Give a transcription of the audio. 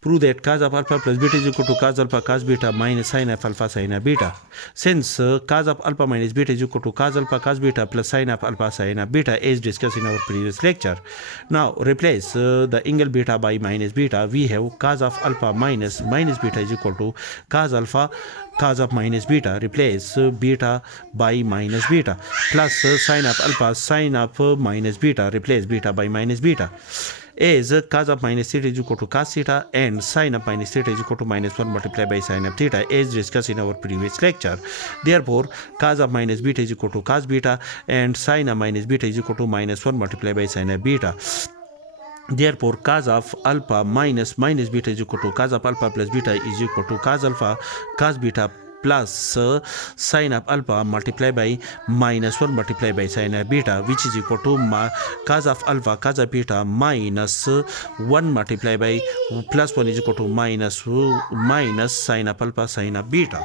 Prove that cos of alpha plus beta is equal to cos alpha cos beta minus sin of alpha sin of beta. Since cos of alpha minus beta is equal to cos alpha cos beta plus sin of alpha sin of beta as discussed in our previous lecture. Now replace the angle beta by minus beta. We have cos of alpha minus beta is equal to cos alpha cos of minus beta. Replace beta by minus beta plus sin of alpha sin of minus beta. Replace beta by minus beta. As cos of minus theta is equal to cos theta and sin of minus theta is equal to minus 1 multiplied by sin of theta as discussed in our previous lecture. Therefore, cos of minus beta is equal to cos beta and sin of minus beta is equal to minus 1 multiplied by sin of beta. Therefore, cos of alpha minus beta is equal to cos of alpha plus beta is equal to cos alpha cos beta plus sin of alpha multiplied by minus 1 multiplied by sin of beta, which is equal to cos of alpha cos of beta minus 1 multiplied by plus 1 is equal to minus sin of alpha sin of beta.